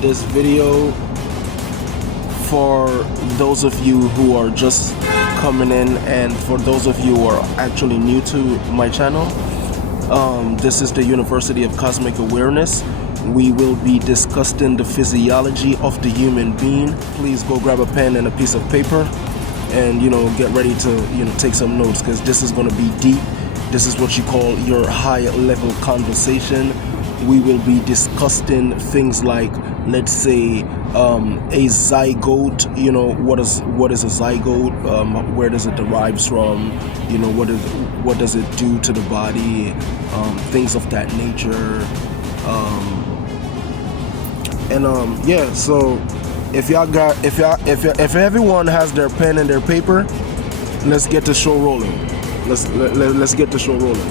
this video for those of you who are just coming in, and for those of you who are actually new to my channel. This is the University of Cosmic Awareness. We will be discussing the physiology of the human being. Please go grab a pen and a piece of paper and get ready to take some notes, because this is going to be deep. This is what you call your high level conversation. We will be discussing things like, let's say, a zygote. What is a zygote? Where does it derive from? What does it do to the body? Things of that nature. Yeah. So if everyone has their pen and their paper, let's get the show rolling. Let's get the show rolling.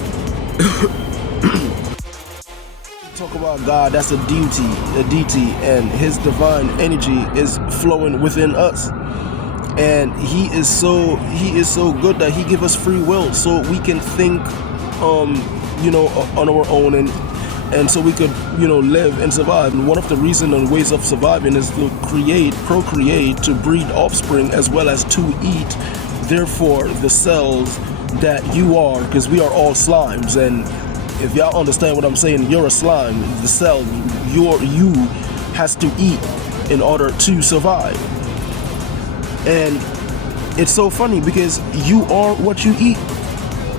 Talk about God, that's a deity, and his divine energy is flowing within us, and he is so good that he gives us free will, so we can think on our own, and so we could live and survive. And one of the reasons and ways of surviving is to procreate, to breed offspring, as well as to eat. Therefore, the cells that you are, because we are all slimes, and if y'all understand what I'm saying, you're a slime. The cell, you has to eat in order to survive. And it's so funny because you are what you eat.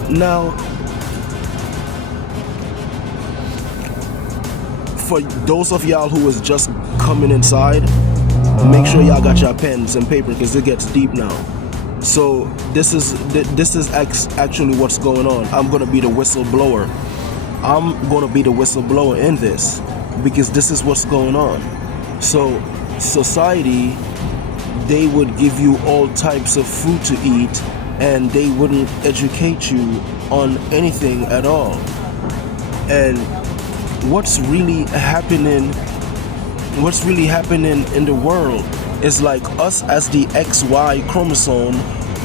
Now, for those of y'all who is just coming inside, make sure y'all got your pens and paper, because it gets deep now. So this is actually what's going on. I'm gonna be the whistleblower. I'm going to be the whistleblower in this, because this is what's going on. So society, they would give you all types of food to eat, and they wouldn't educate you on anything at all. And what's really happening in the world is, like, us as the XY chromosome,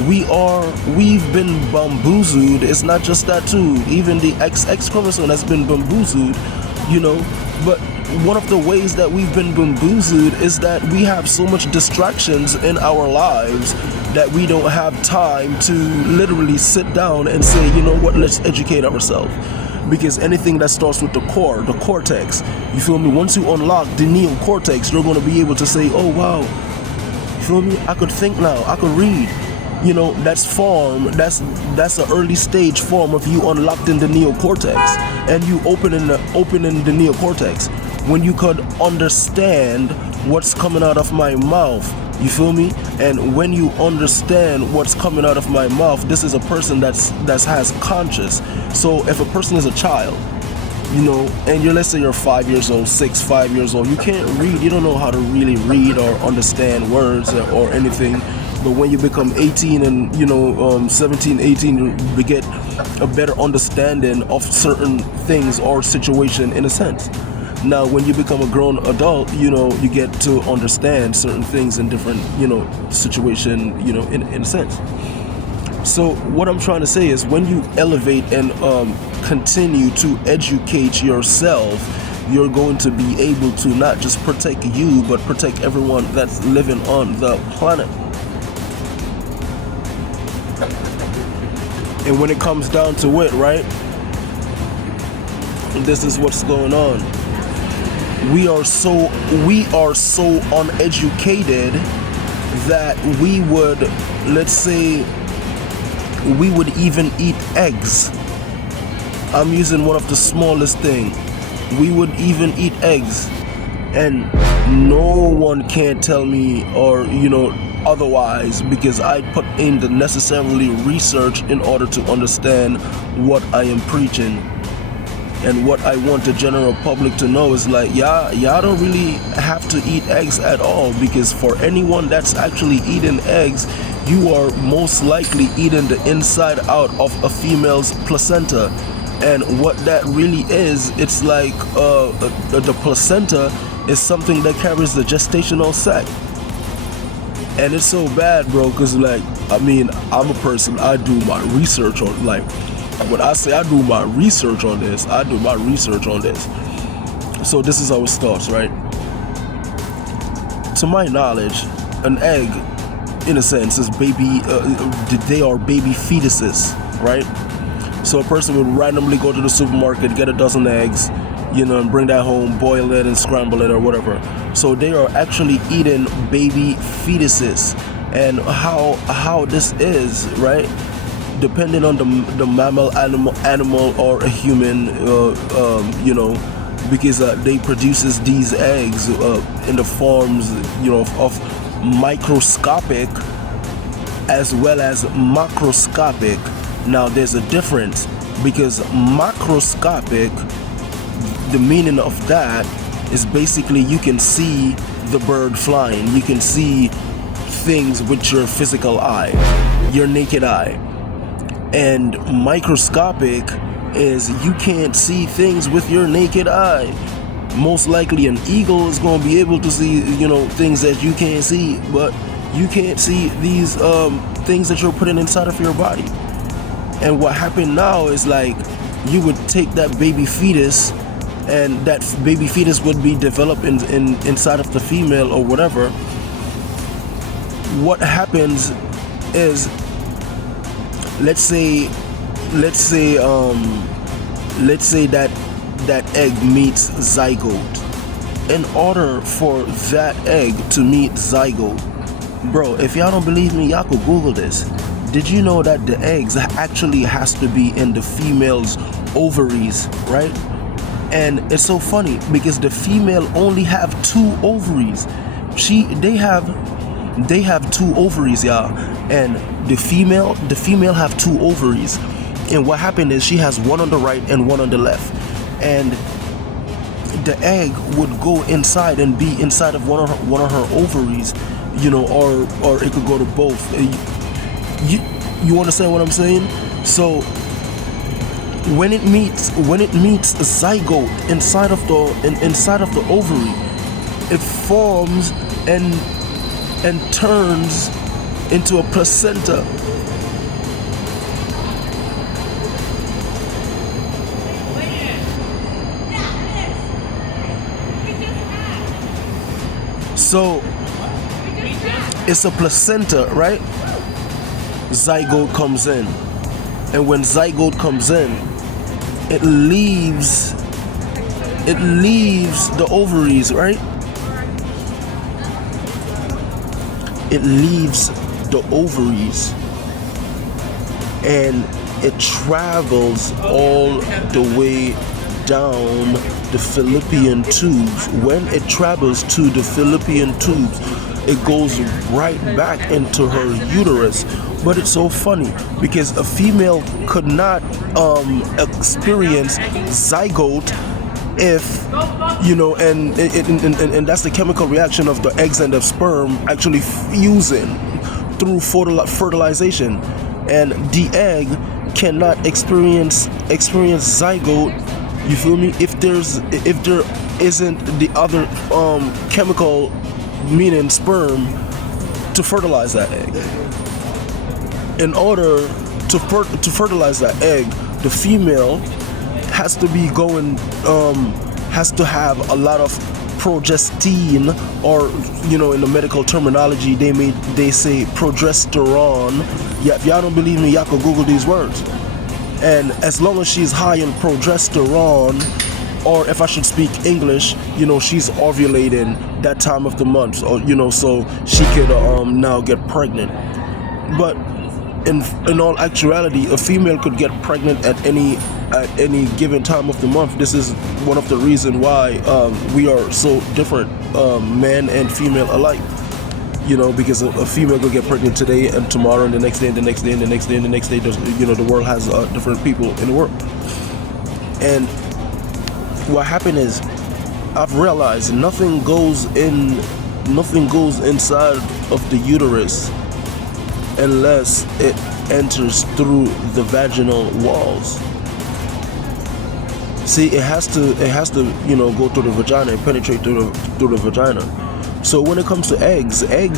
we've been bamboozled. It's not just that too. Even the XX chromosome has been bamboozled, But one of the ways that we've been bamboozled is that we have so much distractions in our lives that we don't have time to literally sit down and say, let's educate ourselves. Because anything that starts with the core, the cortex, you feel me? Once you unlock the neocortex, you're going to be able to say, oh wow, you feel me? I could think now, I could read. That's an early stage form of you unlocking the neocortex, and you opening the neocortex. When you could understand what's coming out of my mouth, you feel me? And when you understand what's coming out of my mouth, this is a person that has conscious. So if a person is a child, and let's say you're 5 years old, 5 years old, you can't read, you don't know how to really read or understand words or anything. But when you become 18 and 17, 18, you get a better understanding of certain things or situation, in a sense. Now, when you become a grown adult, you get to understand certain things in different, situation, in a sense. So what I'm trying to say is, when you elevate and continue to educate yourself, you're going to be able to not just protect you, but protect everyone that's living on the planet. And when it comes down to it, right, this is what's going on. We are so uneducated that we would, let's say, we would even eat eggs. I'm using one of the smallest thing. We would even eat eggs, and no one can tell me or otherwise, because I put in the necessarily research in order to understand what I am preaching. And what I want the general public to know is, like, y'all don't really have to eat eggs at all, because for anyone that's actually eating eggs, you are most likely eating the inside out of a female's placenta. And what that really is, it's like the placenta is something that carries the gestational sac. And it's so bad, bro, because, like, I'm a person, I do my research on, like, when I say I do my research on this, I do my research on this. So this is how it starts, right? to my knowledge, an egg, in a sense, is baby. They are baby fetuses, right? So a person would randomly go to the supermarket, get a dozen eggs, and bring that home, boil it and scramble it or whatever. So they are actually eating baby fetuses. And how this is, right? Depending on the mammal, animal or a human, because they produces these eggs in the forms, of microscopic as well as macroscopic. Now there's a difference, because macroscopic, the meaning of that is basically you can see the bird flying, you can see things with your physical eye, your naked eye. And microscopic is you can't see things with your naked eye. Most likely an eagle is going to be able to see, things that you can't see, but you can't see these things that you're putting inside of your body. And what happened now is, like, you would take that baby fetus, and that baby fetus would be developed inside of the female or whatever. What happens is, let's say that egg meets zygote. In order for that egg to meet zygote, bro, if y'all don't believe me, y'all could Google this. Did you know that the eggs actually has to be in the female's ovaries, right? And it's so funny because the female only have 2 ovaries. They have 2 ovaries, y'all. And the female have 2 ovaries. And what happened is she has one on the right and one on the left. And the egg would go inside and be inside of one of her ovaries, or it could go to both. You understand what I'm saying? So when it meets zygote inside of the ovary, it forms and turns into a placenta. So it's a placenta, right? Zygote comes in, and when zygote comes in, it leaves the ovaries, right? It leaves the ovaries and it travels all the way down the fallopian tubes. When it travels to the fallopian tubes, it goes right back into her uterus. But it's so funny because a female could not experience zygote if and that's the chemical reaction of the eggs and the sperm actually fusing through fertilization, and the egg cannot experience zygote, you feel me, if there isn't the other chemical, meaning sperm, to fertilize that egg. In order to fertilize that egg, the female has to be has to have a lot of progesterone, or in the medical terminology they say progesterone. Yeah, if y'all don't believe me, y'all can Google these words. And as long as she's high in progesterone, or if I should speak English, she's ovulating that time of the month, or so she could now get pregnant. But in all actuality, a female could get pregnant at any given time of the month. This is one of the reasons why we are so different, man and female alike. Because a female could get pregnant today and tomorrow and the next day and the next day and the next day and the next day. The world has different people in the world. And what happened is, I've realized nothing goes inside of the uterus unless it enters through the vaginal walls. See, it has to go through the vagina and penetrate through the vagina. So when it comes to eggs, like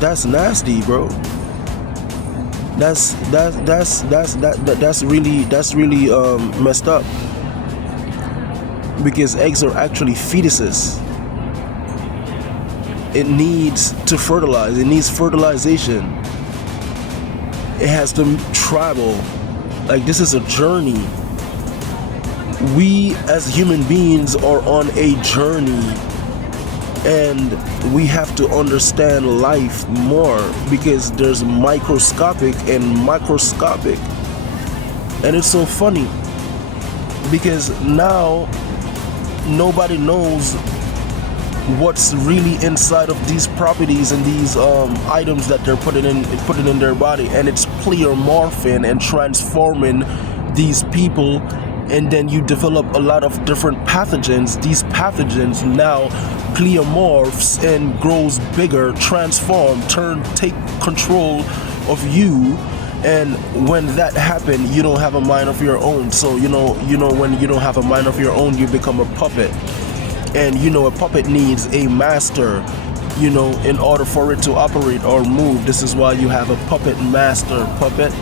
that's nasty, bro. That's really messed up, because eggs are actually fetuses. it needs to fertilize. It needs fertilization. It has to travel. Like, this is a journey. We as human beings are on a journey, and we have to understand life more, because there's microscopic and macroscopic. And it's so funny because now nobody knows what's really inside of these properties and these items that they're putting in their body, and it's pleomorphing and transforming these people, and then you develop a lot of different pathogens. These pathogens now pleomorphs and grows bigger, transform, take control of you. And when that happens, you don't have a mind of your own. So you know when you don't have a mind of your own, you become a puppet. And a puppet needs a master, in order for it to operate or move. This is why you have a puppet master. Puppet